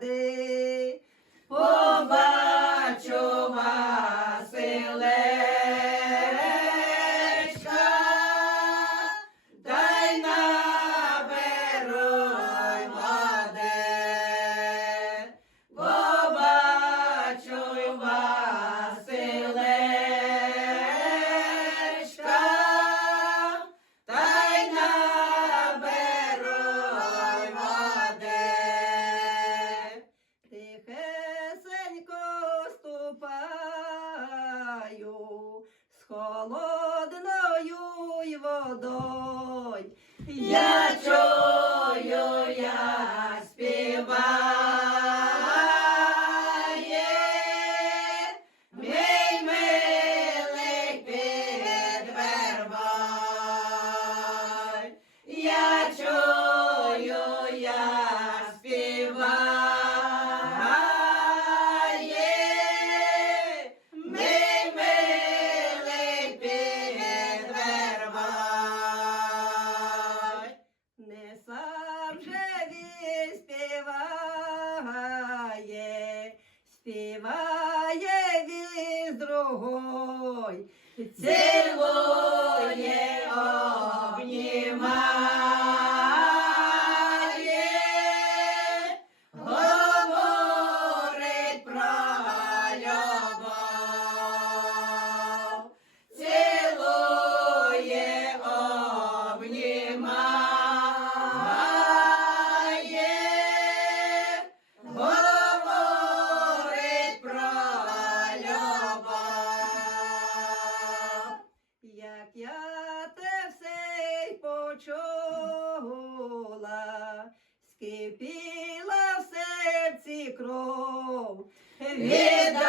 ради. Побачу Василечка, та й наберу води. Побачу Василечка, та й наберу води. Тихесенько ступаю з холодною й водою. Я чую, як співає мій милий під вербою. Я чую, як співає мій милий під вербою. Не сам же він співає, співає він з другою. Цілує, обнімає, говорить про любов. Цілує, обнімає, говорить про любов. Як я те все й почула, скипіла в серці кров. Віддала